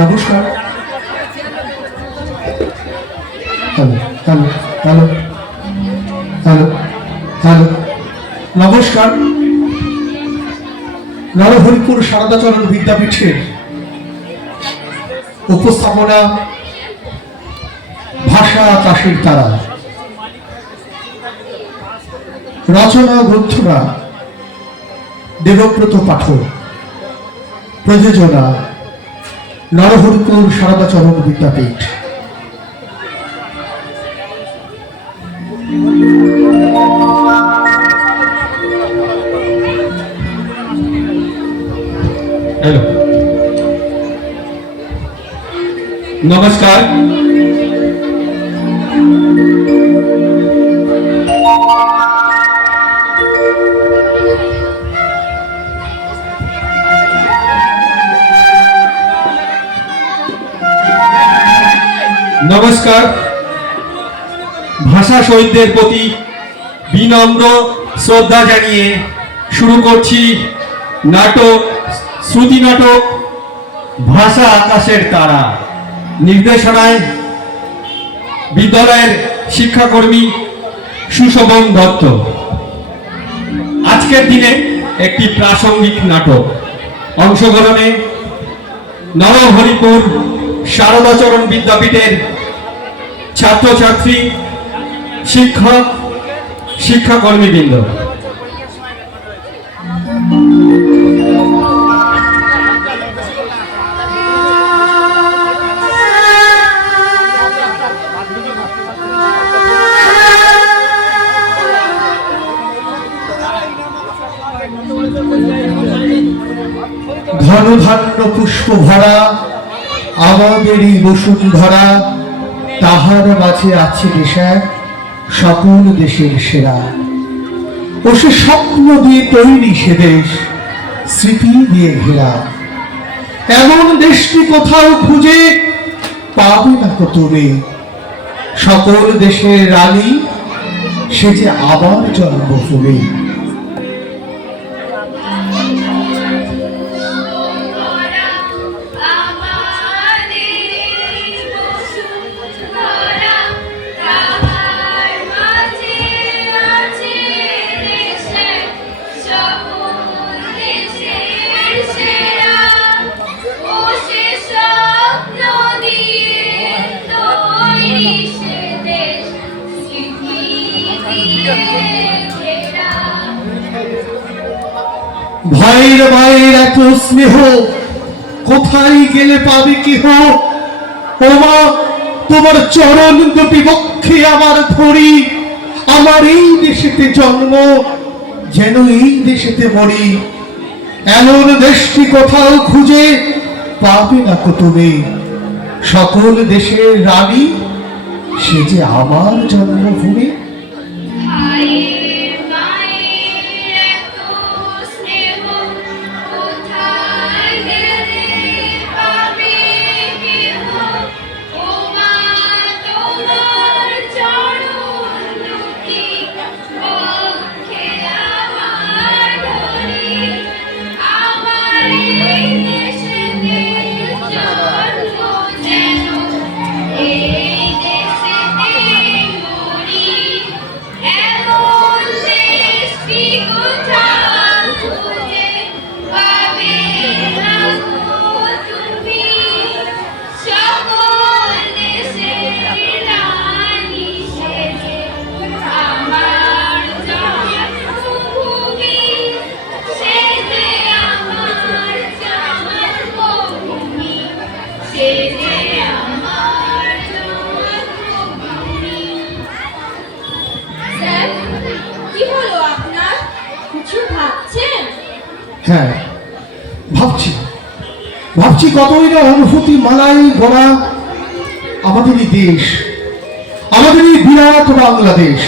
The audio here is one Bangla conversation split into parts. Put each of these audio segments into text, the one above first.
নমস্কার। Hello hello hello hello hello, নমস্কার। নরহরিপুর সারদাচরণ বিদ্যাপীঠের উপস্থাপনা ভাষা চাষের তারা। রচনা গ্রন্থরা দেবব্রত পাঠক, প্রযোজনা নরহরিপুর সারদাচরণ বিদ্যাপীঠ হ্যালো নমস্কার। নমস্কার। ভাষা শহীদদের প্রতি বিনম্র শ্রদ্ধা জানিয়ে শুরু করছি নাটক, শ্রুতি নাটক, ভাষা আকাশের তারা। নির্দেশনায় বিদ্যালয়ের শিক্ষাকর্মী সুশোভন দত্ত। আজকের দিনে একটি প্রাসঙ্গিক নাটক। অংশগ্রহণে নরহরিপুর শারদাচরণ বিদ্যাপীঠের ছাত্রছাত্রী শিক্ষক শিক্ষাকর্মীবৃন্দ। ঘন ধান্য পুষ্প ভরা আমাদেরই বসুন্ধরা তাহার মাঝে আছে দেশা সকল দেশের সেরা। ও সে স্বপ্ন দিয়ে তৈরি সে দেশ, স্মৃতি দিয়ে ঘেরা। এমন দেশটি কোথাও খুঁজে পাবে না কো তুমি। সকল দেশের রানী, সে যে আবার জন্মভূমি। ভয়ের ভয়ের এত স্নেহ, কোথায় গেলে পাবে কি তোমার চরণ দুটি আমার ধরি, আমার এই দেশেতে জন্ম, যেন এই দেশেতে মরি। এমন দেশটি কোথাও খুঁজে পাবে না কো তুমি? সকল দেশের রানী, সে যে আমার জন্মভূমি হ্যাঁ ভাবছি। ভাবছি কতই না অনুভূতি মালাই গড়া আমাদের এই দেশ, আমাদের এই বিরাট বাংলাদেশ।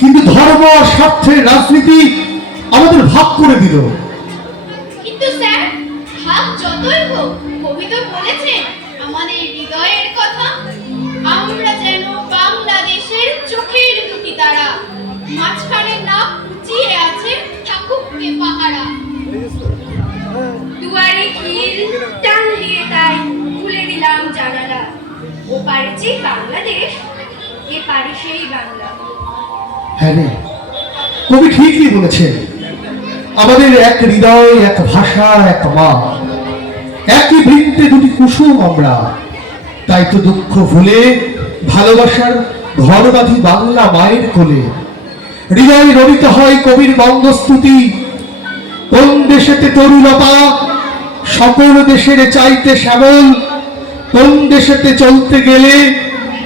কিন্তু ধর্ম স্বার্থে রাজনীতি আমাদের ভাগ করে দিল। হ্যাঁ কবি ঠিকই বলেছেন। আমাদের এক হৃদয়, এক ভাষা, এক মা একই বৃন্তে দুটি কুসুম আমরা। তাই তো দুঃখ ভুলে, ভালোবাসার ঘর বাঁধি বাংলা মায়ের কোলে। হৃদয় রবিত হয় কবির বঙ্গস্তুতি। কোন দেশেতে তরুলতা সকল দেশের চাইতে শ্যামল। কোন দেশেতে চলতে গেলে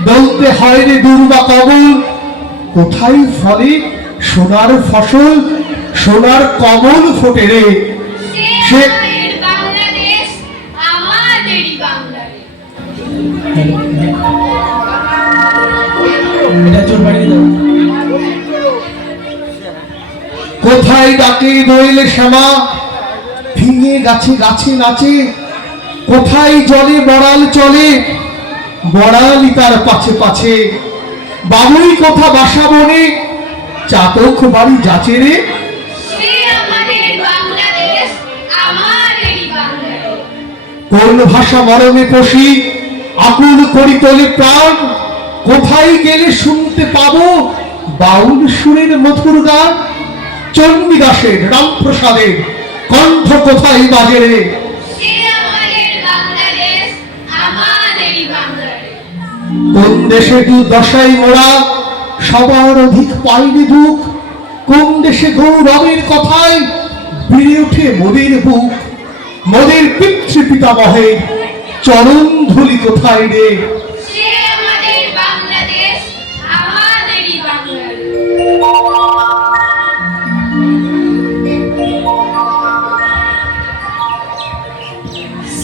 বলতে হয় রে দুর্বা কবল। কোথায় ফলে সোনার ফসল সোনার কমল ফোটে রে? সে কোথায় ডাকে দোয়েলে শ্যামা? ভিঙে গাছে গাছে নাচে। কোথায় জলে বড়াল চলে? বড়ালি তার পাছে পাছে। বাবুই কোথা বাসা বনে চাতক বাড়ি যাচে রে। কোন ভাষা মরমে পশি আকুল করি তোলে প্রাণ। কোথায় গেলে শুনতে পাবো বাউল সুরের মধুর গান? চণ্ডীদাসের রামপ্রসাদের কণ্ঠ কোথায় বাজে রে? কোন দেশে দু দশাই মোড়া? সবার অধিক পাইনি দুঃখ কোন দেশে গৌরবের কথায় বেড়ে ওঠে মোদের বুক? মোদের পিতৃ পিতামহের চরণ ধুলি কোথায় রে?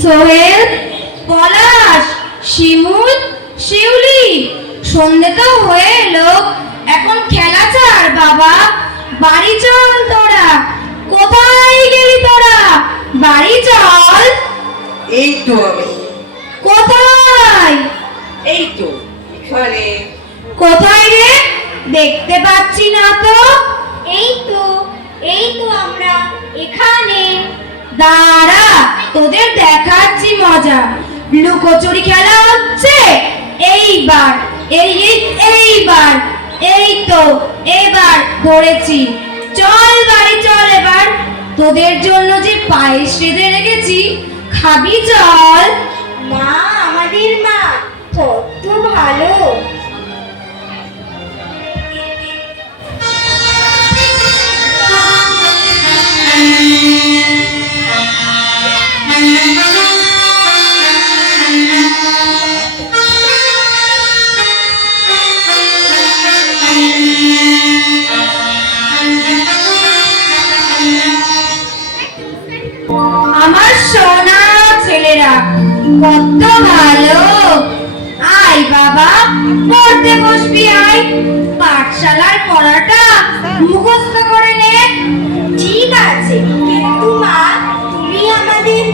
সোহেল, পলাশ, শিমুল শিউলি সন্ধে তো হয়ে এলো। এখন খেলা ছাড় বাবা। বাড়ি চল তোরা। কোথায় গেলি তোরা? বাড়ি চল। এই তো আমি। কোথায়? এই তো এখানে। কোথায় রে? দেখতে পাচ্ছি না তো। এই তো এই তো আমরা এখানে। দাঁড়া তোদের দেখাচ্ছি মজা। লুকোচুরি খেলা হচ্ছে? এইবার, এই এই, এইবার, এই তো এবার করেছি চল বাড়ি, চল এবার। তোদের জন্য যে পায়েস রেখেছি, খাবি চল। মা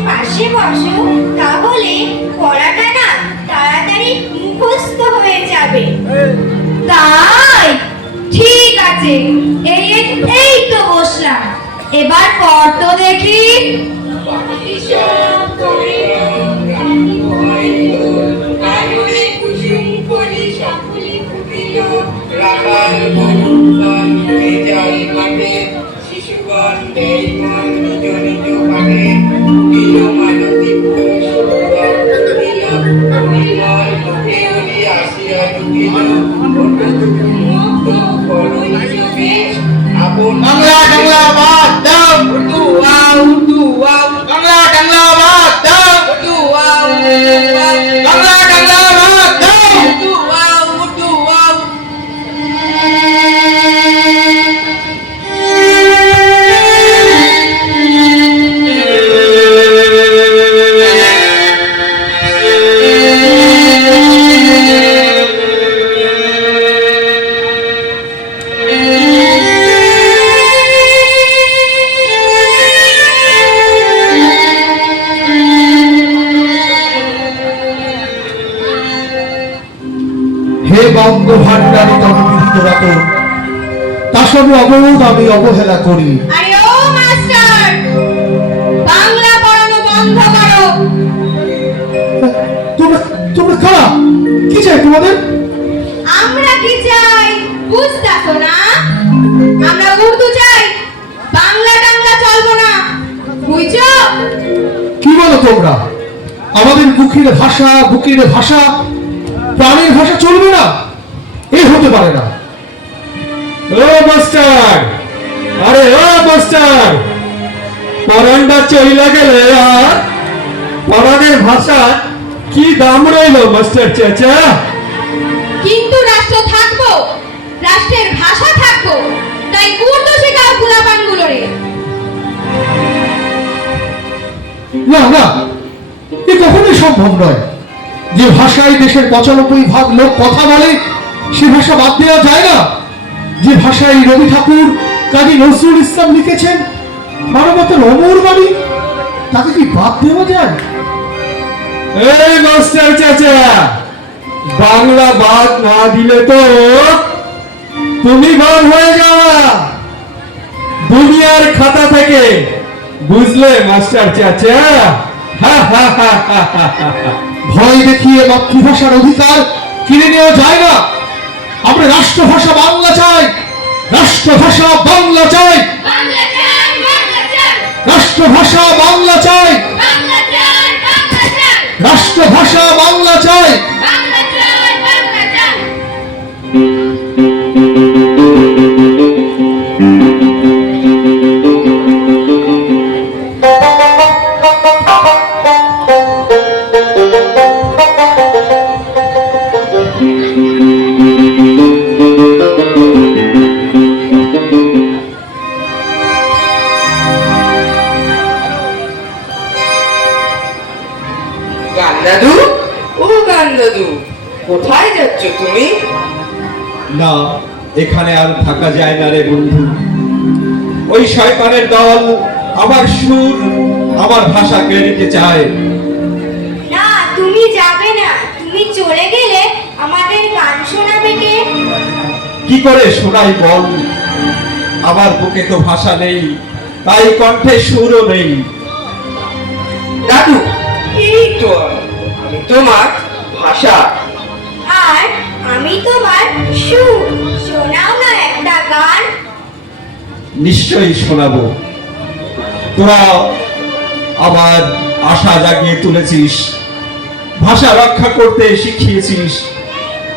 পাশে বসো, তাহলে পড়াটা না তাড়াতাড়ি মুখস্থ হয়ে যাবে। তাই? ঠিক আছে, এই এই- তো বসলাম। এবার পড় তো দেখি বাংলা বাংলা খুব আমি অবহেলা করি। তোমরা কি চাই তোমাদের? আমরা কি চাই? বুঝতাছো না? আমরা উর্দু চাই বাংলা টাংলা চলবো না। কি বলো তোমরা? আমাদের বুকের ভাষা বুকের ভাষা প্রাণের ভাষা চলবে না? এ হতে পারে না। ও মাস্টার! আরে ও মাস্টার! পরানটা চইলা গেলে আর পরানের ভাষা কি দাম রইল মাস্টার চাচা? কিন্তু রাষ্ট্র থাকব রাষ্ট্রের ভাষা থাকব তাই উর্দু শেখাও গুলাপানগুলোরে না না এ কখনোই সম্ভব নয়। যে ভাষায় দেশের পঁচানব্বই ভাগ লোক কথা বলে সে ভাষা বাদ দেওয়া যায় না। যে ভাষায় রবি ঠাকুর কাজী নজরুল ইসলাম লিখেছেন মানবতার অমর বাণী তাকে কি বাদ দেওয়া যায়? এই মাস্টার চাচা বাংলা বাদ না দিলে তো তুমি বাদ হয়ে যাওয়া। দুনিয়ার খাতা থেকে বুঝলে মাস্টার চাচা। ভয় দেখিয়ে মাতৃভাষার অধিকার কিনে নেওয়া যায় না। আমরা রাষ্ট্রভাষা বাংলা চাই। রাষ্ট্রভাষা বাংলা চাই। রাষ্ট্রভাষা বাংলা চাই। রাষ্ট্রভাষা বাংলা চাই। বাংলা চাই গান দাদু ও গান দাদু কোথায় যাচ্ছ তুমি? না এখানে আর থাকা যায় না রে বন্ধু। ওই শয়তানের দল আমার সুর আমার ভাষা কেড়ে নিতে চায়। না তুমি যাবে না। তুমি চলে গেলে আমাদের গান শোনাবে কে? কি করে শোনাই বল? আমার বুকে তো ভাষা নেই তাই কণ্ঠে সুরও নেই। দাদু এই তো। আমি তোমার ভাষা। আর আমি তোমার সুর। শোনাও না একটা গান। নিশ্চয়ই শোনাবো। তোরা আবার আশা জাগিয়ে তুলেছিস। ভাষা রক্ষা করতে শিখিয়েছিস।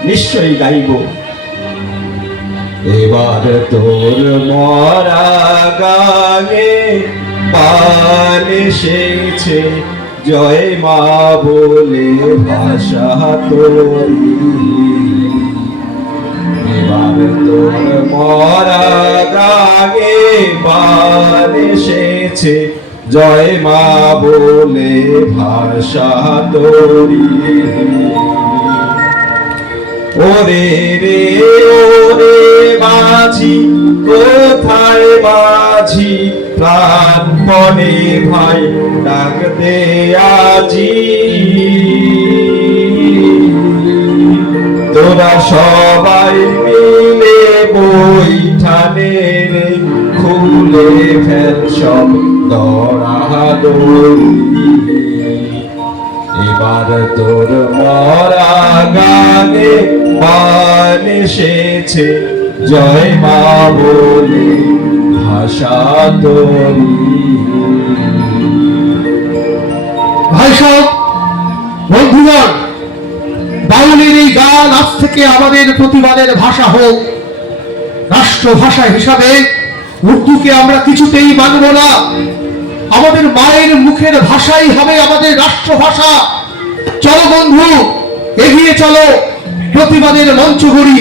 নিশ্চয়ই গাইব। এবার তোর মরা গানে পান এসেছে। জয় মা বলে ভাষা তোরি এবার তোর মরা গাগে বান এসেছে। জয় মা বলে ভাষা তোরি ওরে রে, ওরে মাঝি, কোথায় মাঝি? প্রাণপণে ভাই ডাক দে আজি। তোরা সবাই মিলে বইঠানে রে, খুলে ফেল সব দড়াদড়ি এবার তোর মরা গানে মান এসেছে। জয় মা বলে, ভাষা তরি। সব বন্ধুগণ, বাউলের এই গান আজ থেকে আমাদের প্রতিবাদের ভাষা হোক। রাষ্ট্রভাষা হিসাবে উর্দুকে আমরা কিছুতেই মানব না। আমাদের মায়ের মুখের ভাষাই হবে আমাদের রাষ্ট্রভাষা। চলো বন্ধু এগিয়ে চলো প্রতিবাদের মঞ্চ গড়ি।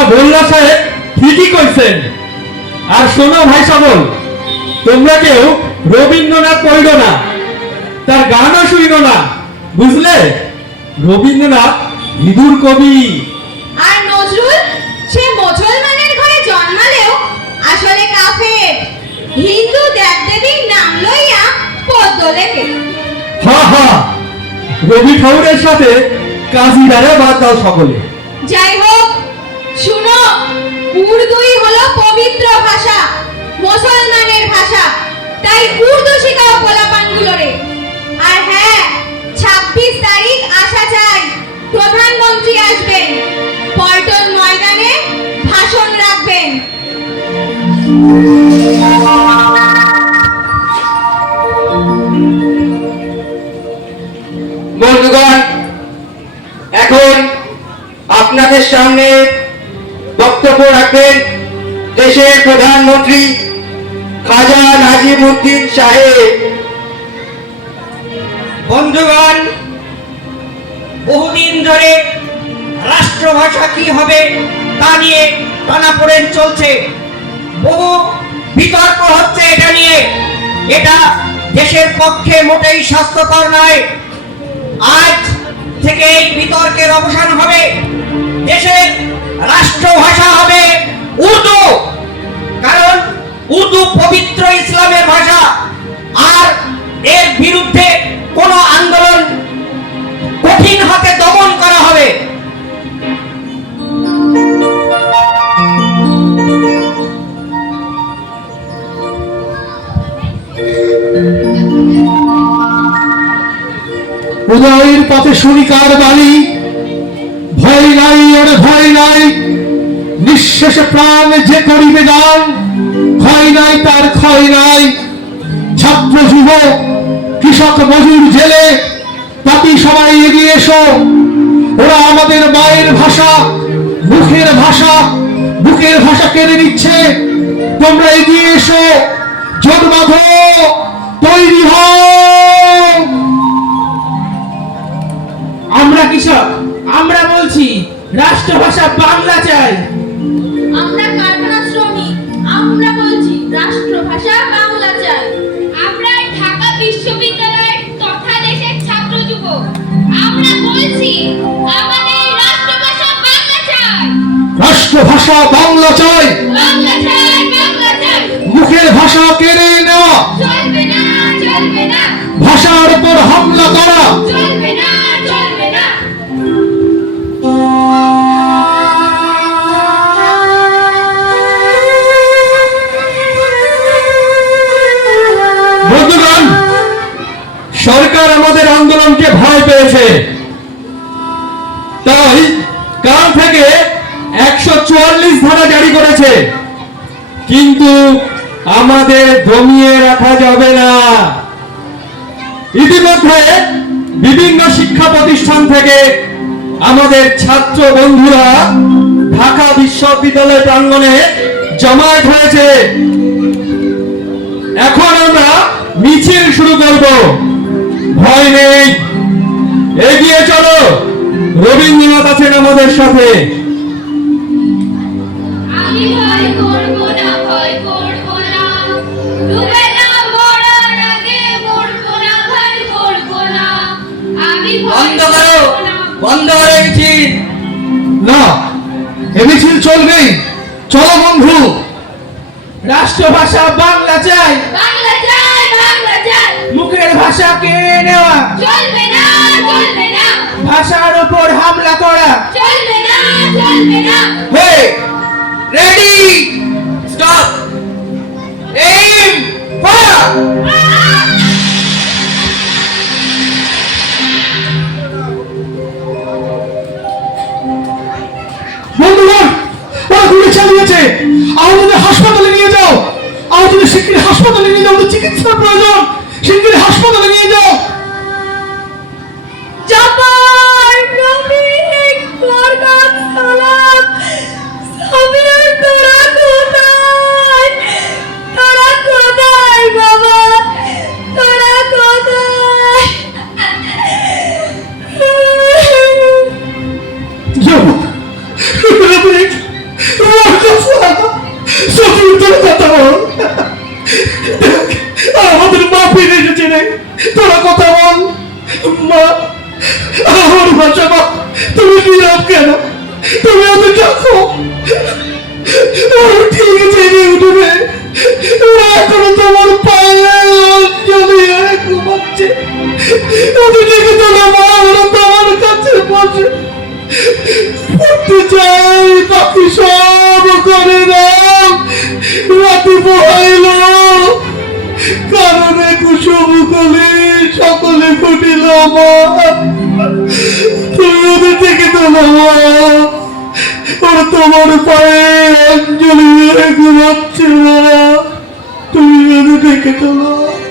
সাহেব ঠিকই কইছেন। আর শোনো ভাই তোমরা কেউ রবীন্দ্রনাথ পড়িল না তার গানও শুনিল না বুঝলে? রবীন্দ্রনাথ বিদুর কবি। আর নজরুল সে মুসলমানের ঘরে জন্মালেও আসলে কাফের। হিন্দু দেবদেবীর নাম লইয়া পদ্য লেখে হা হা রবি ঠাকুরের সাথে কাজীদারে বাদ দাও সকলে। যাই হোক শুনো, উর্দুই হলো পবিত্র ভাষা, মুসলমানের ভাষা। তাই উর্দু শেখাও পোলাপানগুলোরে। আর হ্যাঁ ছাব্বিশ তারিখ আসা চাই। প্রধানমন্ত্রী আসবেন। পল্টন ময়দানে ভাষণ রাখবেন। প্রধানমন্ত্রী খাজা নাজিম উদ্দিন সাহেব। বন্ধুগণ, বহুদিন ধরে রাষ্ট্রভাষা কি হবে তা নিয়ে টানাপোড়েন চলছে। বহু বিতর্ক হচ্ছে এটা নিয়ে। এটা দেশের পক্ষে মোটেই স্বাস্থ্যকর নয়। আজ থেকে এই বিতর্কের অবসান হবে। পথে শুনিকার বাণী। ভয় নাই আর ভয় নাই। নিঃশেষে প্রাণ যে করিবে দান, ক্ষয় নাই তার ক্ষয় নাই। ছাত্র যুবক কৃষক মজুর জেলে তাতি সবাই এগিয়ে এসো। ওরা আমাদের মায়ের ভাষা, মুখের ভাষা, বুকের ভাষা কেড়ে নিচ্ছে। তোমরা এগিয়ে এসো। জোট বাঁধো তৈরি হও। আমরা কৃষক আমরা বলছি রাষ্ট্রভাষা বাংলা চাই। আমরা কারখানা শ্রমিক আমরা বলছি রাষ্ট্রভাষা বাংলা চাই। আমরা ঢাকা বিশ্ববিদ্যালয়ের তথা দেশের ছাত্র যুবক আমরা বলছি আমাদের রাষ্ট্রভাষা বাংলা চাই। রাষ্ট্রভাষা বাংলা চাই। বাংলা চাই বাংলা চাই। মুখের ভাষা কেড়ে নেওয়া। চলবে না চলবে না। ভাষার উপর হামলা করা। চলবে না চলবে আমাদের ভয় পেয়েছে। তাই কাল থেকে একশো চুয়াল্লিশ ধারা জারি করেছে। কিন্তু আমাদের দমিয়ে রাখা যাবে না। ইতিমধ্যে বিভিন্ন শিক্ষা প্রতিষ্ঠান থেকে আমাদের ছাত্র বন্ধুরা ঢাকা বিশ্ববিদ্যালয় প্রাঙ্গণে জমায়েত হয়েছে। এখন আমরা মিছিল শুরু করব। এগিয়ে চলো। রবীন্দ্রনাথ আছেন আমাদের সাথে। আমি ভয় করব না ভয় করব না। ডুবে না মরার আগে মরব না ভয় করব না। আমি ভয় বন্ধ করো বন্ধ করে মিছিল। না এ মিছিল চলবেই। চলো বন্ধু। রাষ্ট্রভাষা বাংলা চাই। বাংলা চাই বাংলা চাই। মুখের ভাষা কেড়ে নেওয়া? চলবে না ভাষার ওপর হামলা করা চলবে না চলবে না হে Ready! থেকে তোমার তোমার পায়ে অঞ্জলি ঘুমাচ্ছিল তুমি যদি ডেকে তোমার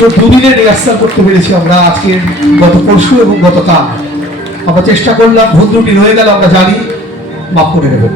মাত্র দুদিনে রিহার্সাল করতে পেরেছি আমরা আজকের গত পরশু এবং গতকাল। আমরা চেষ্টা করলাম, ভুল দুটি রয়ে গেল, আমরা জানি, মাফ করে নেবেন